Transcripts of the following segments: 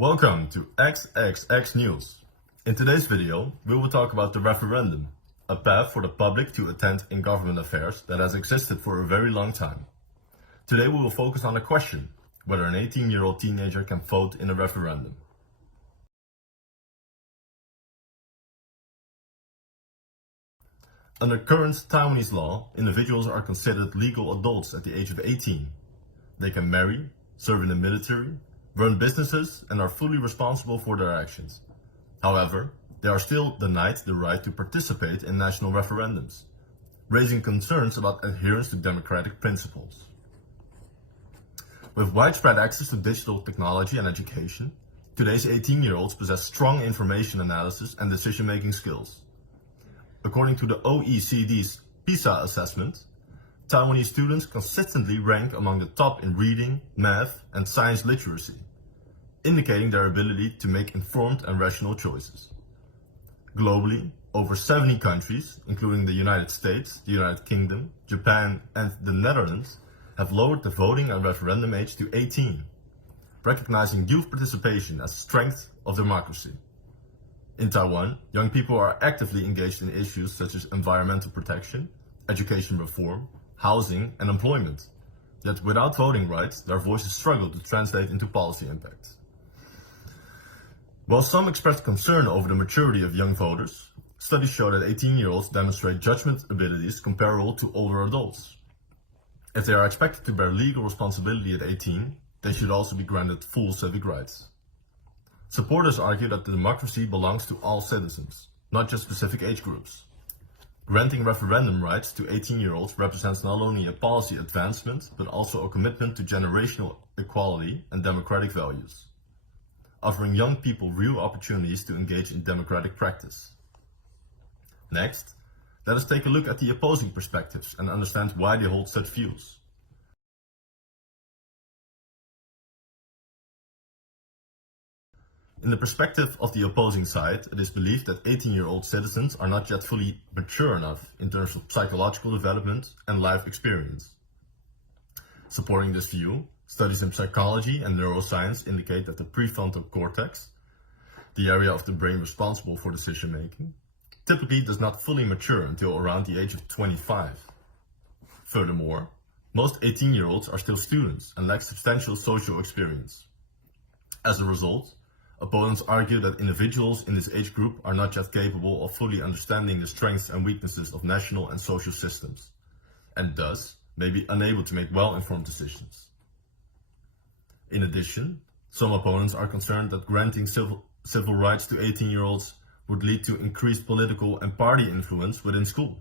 Welcome to XXX News. In today's video, we will talk about the referendum, a path for the public to attend in government affairs that has existed for a very long time. Today we will focus on the question, whether an 18-year-old teenager can vote in a referendum. Under current Taiwanese law, individuals are considered legal adults at the age of 18. They can marry, serve in the military, run businesses, and are fully responsible for their actions. However, they are still denied the right to participate in national referendums, raising concerns about adherence to democratic principles. With widespread access to digital technology and education, today's 18-year-olds possess strong information analysis and decision-making skills. According to the OECD's PISA assessment, Taiwanese students consistently rank among the top in reading, math, and science literacy, indicating their ability to make informed and rational choices. Globally, over 70 countries, including the United States, the United Kingdom, Japan, and the Netherlands, have lowered the voting and referendum age to 18, recognizing youth participation as a strength of democracy. In Taiwan, young people are actively engaged in issues such as environmental protection, education reform, housing, and employment. Yet without voting rights, their voices struggle to translate into policy impact. While some expressed concern over the maturity of young voters, studies show that 18-year-olds demonstrate judgment abilities comparable to older adults. If they are expected to bear legal responsibility at 18, they should also be granted full civic rights. Supporters argue that the democracy belongs to all citizens, not just specific age groups. Granting referendum rights to 18-year-olds represents not only a policy advancement, but also a commitment to generational equality and democratic values, offering young people real opportunities to engage in democratic practice. Next, let us take a look at the opposing perspectives and understand why they hold such views. In the perspective of the opposing side, it is believed that 18-year-old citizens are not yet fully mature enough in terms of psychological development and life experience. Supporting this view, studies in psychology and neuroscience indicate that the prefrontal cortex, the area of the brain responsible for decision-making, typically does not fully mature until around the age of 25. Furthermore, most 18-year-olds are still students and lack substantial social experience. As a result, opponents argue that individuals in this age group are not yet capable of fully understanding the strengths and weaknesses of national and social systems, and thus may be unable to make well-informed decisions. In addition, some opponents are concerned that granting civil rights to 18-year-olds would lead to increased political and party influence within school.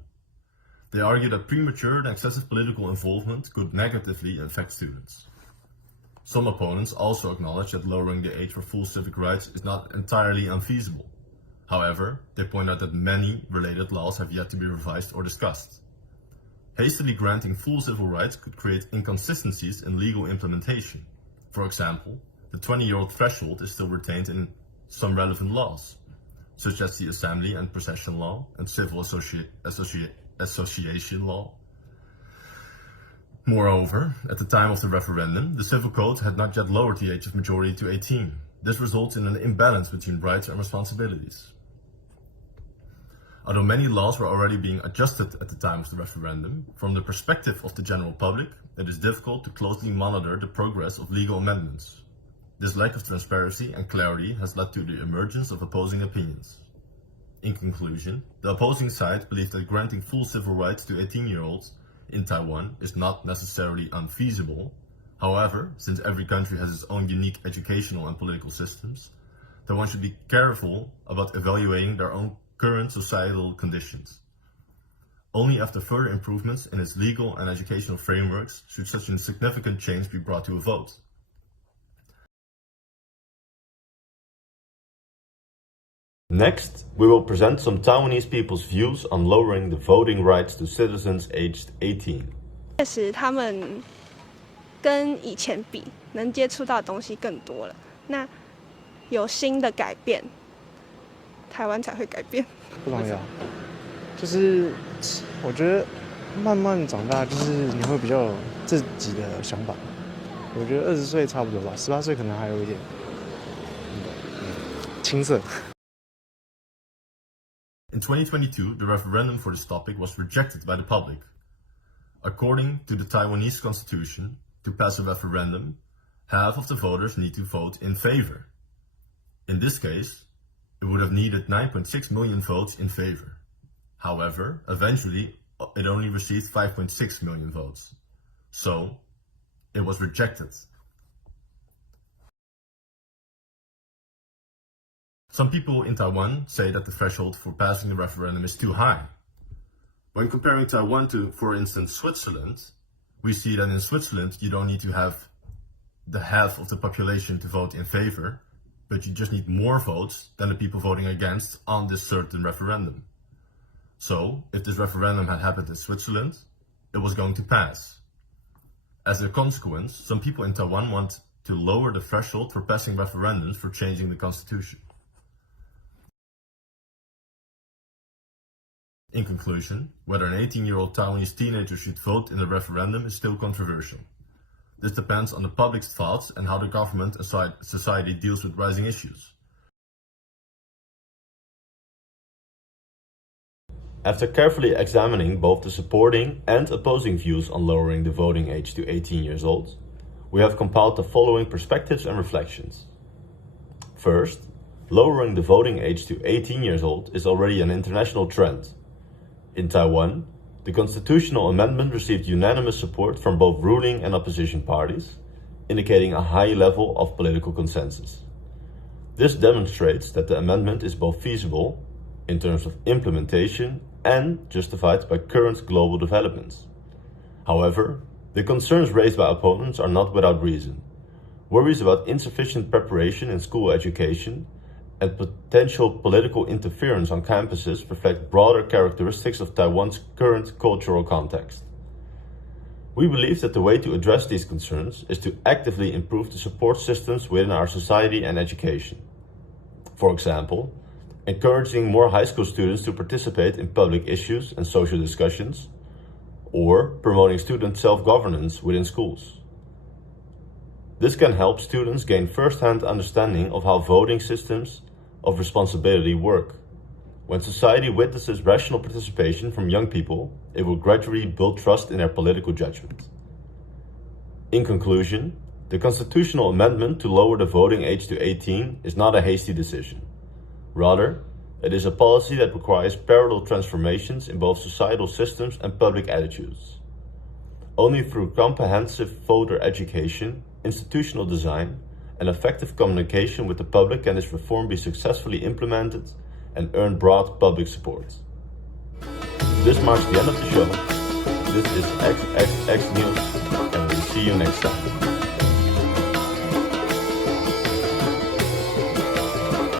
They argue that premature and excessive political involvement could negatively affect students. Some opponents also acknowledge that lowering the age for full civic rights is not entirely unfeasible. However, they point out that many related laws have yet to be revised or discussed. Hastily granting full civil rights could create inconsistencies in legal implementation. For example, the 20-year-old threshold is still retained in some relevant laws, such as the Assembly and Procession Law and Civil Association Law. Moreover, at the time of the referendum, the Civil Code had not yet lowered the age of majority to 18. This results in an imbalance between rights and responsibilities. Although many laws were already being adjusted at the time of the referendum, from the perspective of the general public, it is difficult to closely monitor the progress of legal amendments. This lack of transparency and clarity has led to the emergence of opposing opinions. In conclusion, the opposing side believes that granting full civil rights to 18-year-olds in Taiwan is not necessarily unfeasible. However, since every country has its own unique educational and political systems, Taiwan should be careful about evaluating their own current societal conditions. Only after further improvements in its legal and educational frameworks should such a significant change be brought to a vote. Next, we will present some Taiwanese people's views on lowering the voting rights to citizens aged 18. 确实，他们跟以前比，能接触到的东西更多了。那有新的改变，台湾才会改变。不重要，就是我觉得慢慢长大，就是你会比较有自己的想法。我觉得20岁差不多吧，18岁可能还有一点青涩。In 2022, the referendum for this topic was rejected by the public. According to the Taiwanese constitution, to pass a referendum, half of the voters need to vote in favor. In this case, it would have needed 9.6 million votes in favor. However, eventually, it only received 5.6 million votes. So, it was rejected. Some people in Taiwan say that the threshold for passing the referendum is too high. When comparing Taiwan to, for instance, Switzerland, we see that in Switzerland you don't need to have the half of the population to vote in favor, but you just need more votes than the people voting against on this certain referendum. So, if this referendum had happened in Switzerland, it was going to pass. As a consequence, some people in Taiwan want to lower the threshold for passing referendums for changing the constitution. In conclusion, whether an 18-year-old Taiwanese teenager should vote in a referendum is still controversial. This depends on the public's thoughts and how the government and society deals with rising issues. After carefully examining both the supporting and opposing views on lowering the voting age to 18 years old, we have compiled the following perspectives and reflections. First, lowering the voting age to 18 years old is already an international trend. In Taiwan, the constitutional amendment received unanimous support from both ruling and opposition parties, indicating a high level of political consensus. This demonstrates that the amendment is both feasible in terms of implementation and justified by current global developments. However, the concerns raised by opponents are not without reason. Worries about insufficient preparation in school education and potential political interference on campuses reflect broader characteristics of Taiwan's current cultural context. We believe that the way to address these concerns is to actively improve the support systems within our society and education. For example, encouraging more high school students to participate in public issues and social discussions, or promoting student self-governance within schools. This can help students gain first-hand understanding of how voting systems of responsibility work. When society witnesses rational participation from young people, it will gradually build trust in their political judgment. In conclusion, the constitutional amendment to lower the voting age to 18 is not a hasty decision. Rather, it is a policy that requires parallel transformations in both societal systems and public attitudes. Only through comprehensive voter education, institutional design, and effective communication with the public can this reform be successfully implemented and earn broad public support. This marks the end of the show. This is XXX News, and we'll see you next time.